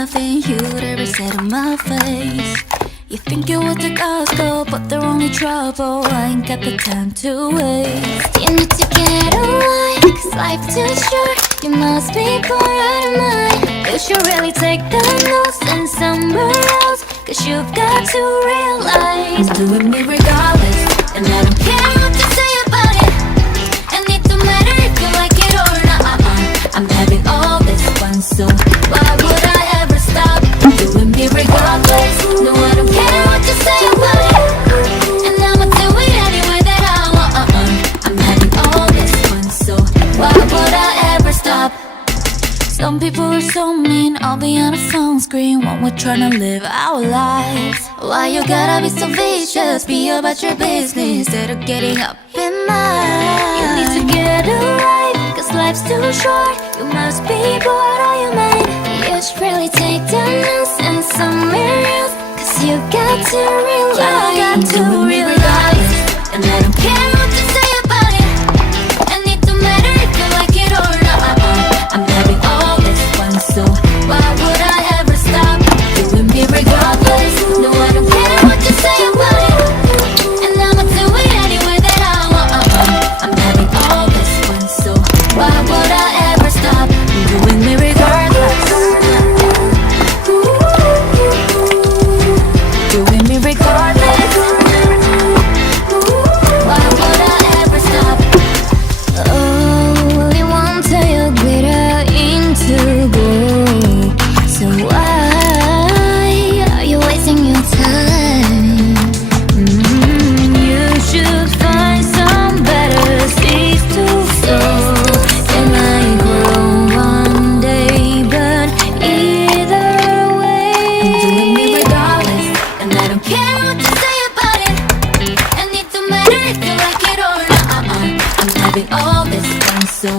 nothing, you'd ever say to my face. You think you would take us go, but they're only trouble. I ain't got the time to waste. You need to get away, 'cause life too short. You must be bored out of mind. You should really take the nose and somewhere else, 'cause you've got to realize doing me regardless, and I don't care what you say about it. And it don't matter if you like it or not. I'm having all this fun, so why would I ever stop doing me regardless? No, I don't care what you say about it, and I'ma do it anyway that I want. I'm having all this fun, so why would I ever stop? Some people are so mean, I'll be on a phone screen when we're trying to live our lives. Why you gotta be so vicious? Be about your business instead of getting up in mine. You need to get away, 'cause life's too short. You must be bored or you mad. You should really take the news and somewhere else, 'cause you got to realize, and I don't care what you say about it, and it don't matter if you like it or not. I'm having all this fun, so why would I ever stop doing me regardless? No, I don't care what you say about it, and I'ma do it anyway that I want. I'm having all this fun, so why would I ever stop doing me regardless? Doing me regardless. Why would I ever stop? Oh, you want to you glitter into gold, so why are you wasting your time? You should find some better seeds to sow. It might grow one day, but either way, I'm doing me regardless, and I don't care what you say about it, and it don't matter if you like it or not. I'm having all this fun, so